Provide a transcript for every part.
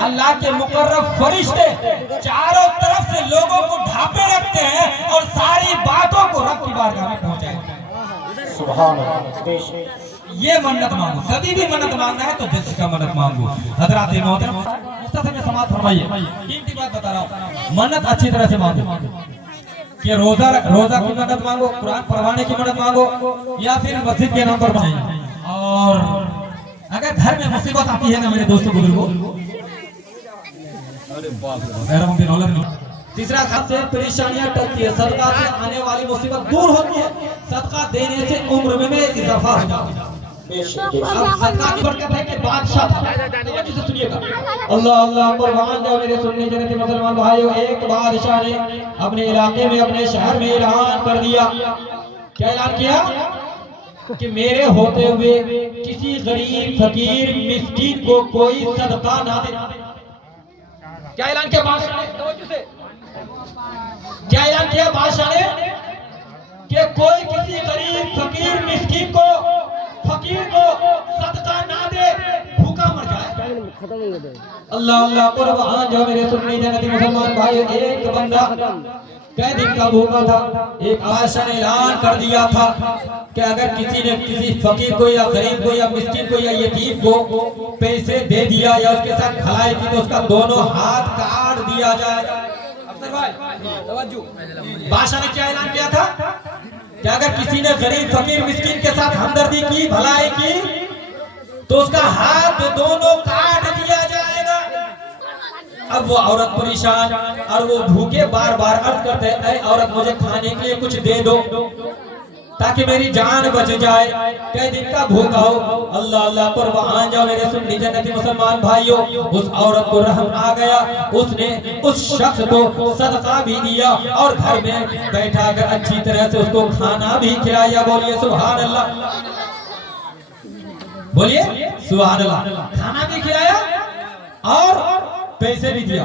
अल्लाह के मुकर्रब फरिश्ते चारों तरफ से लोगों को ढांपे रखते हैं और सारी बातों को रब की बारगाह में पहुंचाएंगे। सुभान अल्लाह। ये मन्नत मांगो, कभी भी मन्नत मांगना है तो जल्दी का मन्नत मांगो। हजरात मोहतरम मुख्तसर में समाअत फरमाइए, कीमती बात बता रहा हूँ। मन्नत अच्छी तरह से मांगो कि रोजा की मन्नत मांगो, कुरान पढ़वाने की मन्नत मांगो, या फिर मस्जिद के नाम पर मांगो। और अगर घर में मुसीबत आती है ना मेरे दोस्तों बुजुर्गों, तीसरा खास से परेशानियां टलती है, सदका से आने वाली मुसीबत दूर होती है, सदका देने से उम्र में इजाफा हो जाता है। सदका की बरकत है कि बादशाह से सुनिएगा, अल्लाह अल्लाह कुर्बान जाओ मेरे सुन्नी जन्नती मुसलमान भाइयों। एक बादशाह ने अपने इलाके में, अपने शहर में ऐलान कर दिया। क्या ऐलान किया? कि मेरे होते हुए किसी गरीब फकीर मिस्कीन को कोई सदका ना दे। क्या ऐलान किया बादशाह ने? तवज्जो से क्या ऐलान किया बादशाह ने? कि कोई किसी गरीब फकीर मिस्कीन को, फकीर को सदका ना दे, भूखा मर जाए। अल्लाह अल्लाह कुर्बान जाओ मेरे सुन्नी जन्नती मुसलमान भाई। एक बंदा कई दिन का भूखा था, एक बादशाह ने ऐलान कर दिया था कि अगर किसी ने किसी फकीर को या गरीब को या मिस्किन को या यतीम को पैसे दे दिया या उसके साथ भलाई की तो उसका दोनों हाथ काट दिया जाएगा। बादशाह ने क्या ऐलान किया था कि अगर किसी ने गरीब फकीर मिस्किन के साथ हमदर्दी की, भलाई की, तो उसका हाथ दोनों काट दिया जाएगा। अब वो औरत परेशान और वो भूखे बार बार अर्ज करते हैं, ऐ औरत मुझे खाने के लिए कुछ दे दो ताकि मेरी जान बच जाए, कई दिन का भूखा हो। अल्लाह अल्लाह कुर्बान जाओ मेरे सुन्नी जन्नती मुसलमान भाइयों। उस औरत को रहम आ गया, उसने उस शख्स को सदका भी दिया और घर में बैठा कर अच्छी तरह से उसको खाना भी खिलाया। बोलिए सुभान अल्लाह, बोलिए सुभान अल्लाह। खाना भी खिलाया और पैसे भी दिया।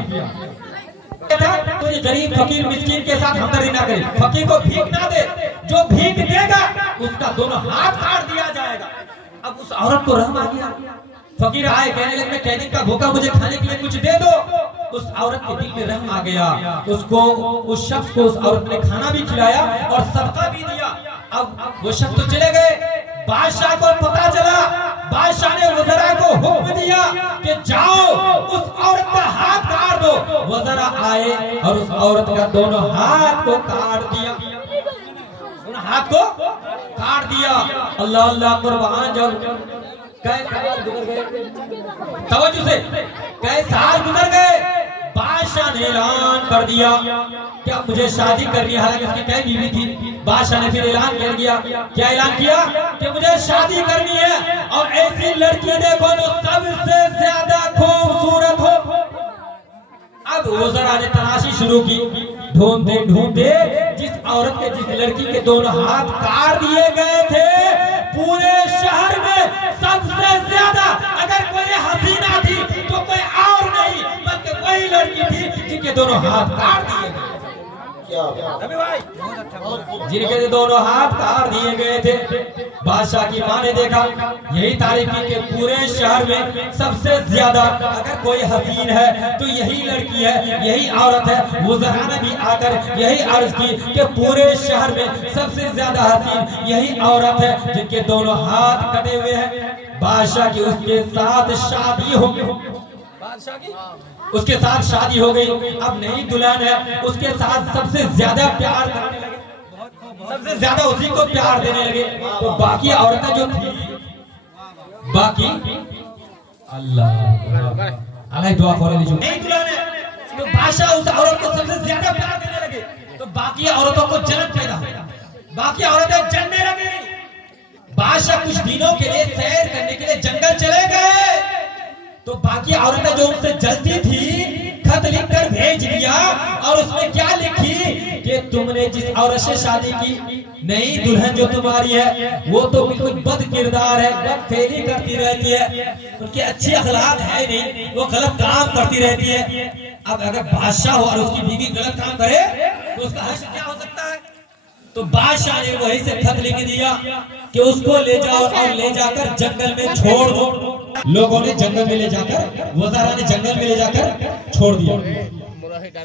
तो ये गरीब फकीर मिस्कीन के साथ हमदर्दी ना करे, फकीर को भीख ना दे, जो भीख देगा उसका दोनों हाथ काट दिया जाएगा। अब उस औरत को रहम आ गया, फकीर आए कहने लगे मैं कहने का भूखा, मुझे खाने के लिए कुछ दे दो। उस औरत के दिल में रहम आ गया, उसको उस शख्स को उस औरत ने खाना भी खिलाया और सदका भी दिया। अब वो शख्स तो चले गए, बादशाह को पता चला, बादशाह ने वज़रा को हुक्म दिया कि जाओ उस औरत का हाथ काट दो। वज़रा आए और उस औरत का दोनों हाथ को काट दिया, दोनों हाथ को काट दिया। अल्लाह अल्लाह कुर्बान जाओ। तवज्जो से कई साल गुजर गए, बादशाह ने ऐलान कर दिया कि अब मुझे शादी करनी है। हालांकि उसकी कई बीवी थी। बादशाह ने फिर ऐलान कर दिया, क्या ऐलान किया कि मुझे शादी करनी है और ऐसी लड़की देखो जो सबसे ज्यादा खूबसूरत हो। अब वज़रा ने तलाशी शुरू की, ढूंढते ढूंढते जिस औरत के, जिस लड़की के दोनों हाथ काट दिए गए थे, पूरे शहर में सबसे ज्यादा अगर कोई हसीना थी तो कोई और नहीं बल्कि वही लड़की थी जिनके दोनों हाथ काट दिए गए, जिनके दोनों हाथ काट दिए गए थे। बादशाह की मां ने देखा, यही तारीफ की कि पूरे शहर में सबसे ज्यादा अगर कोई हसीन है तो यही लड़की है, यही औरत है। वज़रा ने भी आकर यही अर्ज की कि पूरे शहर में सबसे ज्यादा हसीन यही औरत है जिनके दोनों हाथ कटे हुए हैं। बादशाह की उसके साथ शादी हो गई, बादशाह की उसके साथ शादी हो गई। अब नई दुल्हन है, उसके साथ सबसे ज्यादा प्यार करने लगे, सबसे ज्यादा उसी को प्यार देने लगे। तो बाकी औरतें जो थी, बाकी अल्लाह दुआ करे लीजिए, नई दुल्हन है तो बादशाह उस औरत को सबसे ज्यादा प्यार देने लगे। तो बाकी औरतों को जलन पैदा हुआ, बाकी औरतें जलने लगी। बादशाह कुछ दिनों के लिए सैर करने के लिए जंगल चले गए, तो बाकी औरतें जो उनसे जलती थी खत लिखकर भेज दिया और उसमें क्या लिखी कि तुमने जिस औरत से शादी की, नई दुल्हन जो तुम्हारी है वो तो बिल्कुल बद किरदार है, बदफेली करती रहती है, उनकी अच्छी अखलाक है नहीं, वो गलत काम करती रहती है। अब अगर बादशाह हो और उसकी बीवी गलत काम करे तो उसका हश्र क्या हो सकता है? तो बादशाह ने वहीं से खत लिख दिया कि उसको ले जाओ और ले जाकर जंगल में छोड़ दो। लोगों ने जंगल में ले जाकर, वज़ारा ने जंगल में ले जाकर छोड़ दिया।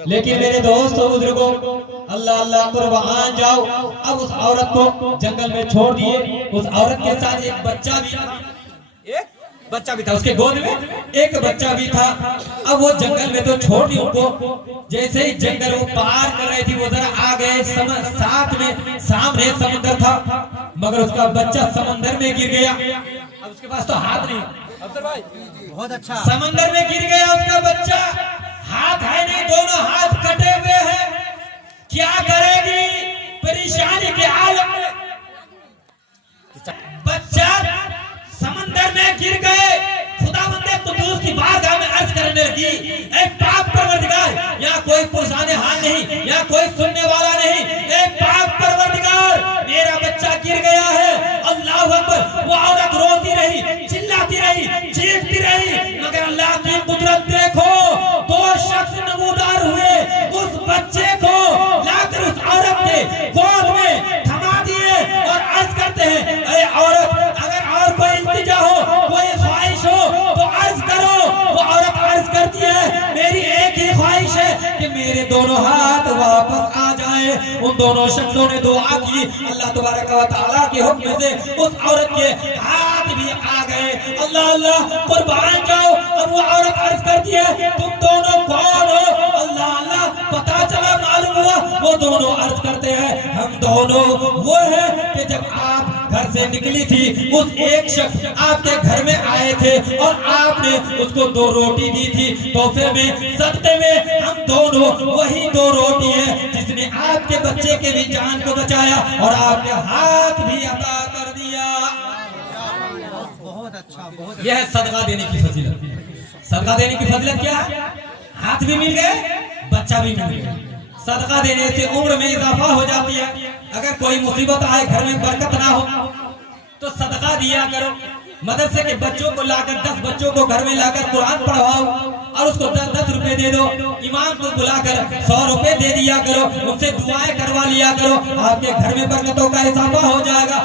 लेकिन मेरे दोस्तों बुजुर्गों, अल्लाह अल्लाह कुर्बान जाओ, अब उस औरत को जंगल में छोड़ दिए। उस औरत के साथ एक बच्चा भी था, उसके गोद में एक बच्चा भी था। अब वो जंगल में तो छोड़ दी उनको। जैसे ही जंगल वो पार कर रही थी, वो जरा आ गए साथ में सामने समुद्र था, मगर उसका बच्चा समंदर में गिर गया। अब उसके पास तो हाथ नहीं, अफसर भाई बहुत अच्छा, समंदर में गिर गया उसका बच्चा, हाथ है नहीं, दोनों हाथ कटे हुए हैं। क्या करेगी, परेशानी के आलम में बच्चा समंदर में गिर गए। खुदावंदे कुद्दूस की बारगाह में अर्ज करने लगी, ऐ पाक परवरदिगार, यहाँ कोई पुरसाने हाथ नहीं, यहाँ कोई सुनने वाला नहीं। ऐ पाक परवरदिगार, मेरा बच्चा गिर गया है। अल्लाहू अकबर। वो औरत रोती रही, चिल्लाती रही, चीखती रही, मगर अल्लाह की कुदरत देखो, दो शख्स नमूदार हुए, उस बच्चे को लाकर उस औरत के गोद में थमा दिए और अर्ज करते हैं, ऐ औरत, अगर और कोई इल्तिजा हो, कोई ख्वाहिश हो तो अर्ज करो। वो औरत अर्ज करती है, मेरी एक ही ख्वाहिश है कि मेरे दोनों हाथ वापस आ जाए। उन दोनों शख्सों ने दुआ की, अल्लाह तबारक व तआला के हुक्म से उस औरत के हाथ भी आ गए। अल्लाह अल्लाह कुर्बान जाओ। अब वो औरत अर्ज करती है, तुम दोनों कौन हो? अल्लाह अल्लाह, पता चला, मालूम हुआ। वो दोनों अर्ज करते हैं, हम दोनों वो है कि जब आप घर से निकली थी, उस एक शख्स आपके घर में आए थे और आपने उसको 2 रोटी दी थी तोहफे में, सदके में। हम दोनों वही 2 रोटी है जिसने आपके बच्चे के भी जान को बचाया और आपके हाथ भी अता कर दिया। बहुत अच्छा, बहुत यह है सदका देने की फजीलत। सदका देने की फजीलत क्या है? हाथ भी मिल गए, बच्चा भी मिल गया। सदका देने से उम्र में इजाफा हो जाती है। अगर कोई मुसीबत आए, घर में बरकत ना हो, तो सदका दिया करो। मदरसे के बच्चों को लाकर 10 बच्चों को घर में लाकर कुरान पढ़वाओ और उसको 10-10 रुपए दे दो। इमाम को बुलाकर 100 रुपए दे दिया करो, उनसे दुआएं करवा लिया करो। आपके घर में बरकतों का इजाफा हो जाएगा।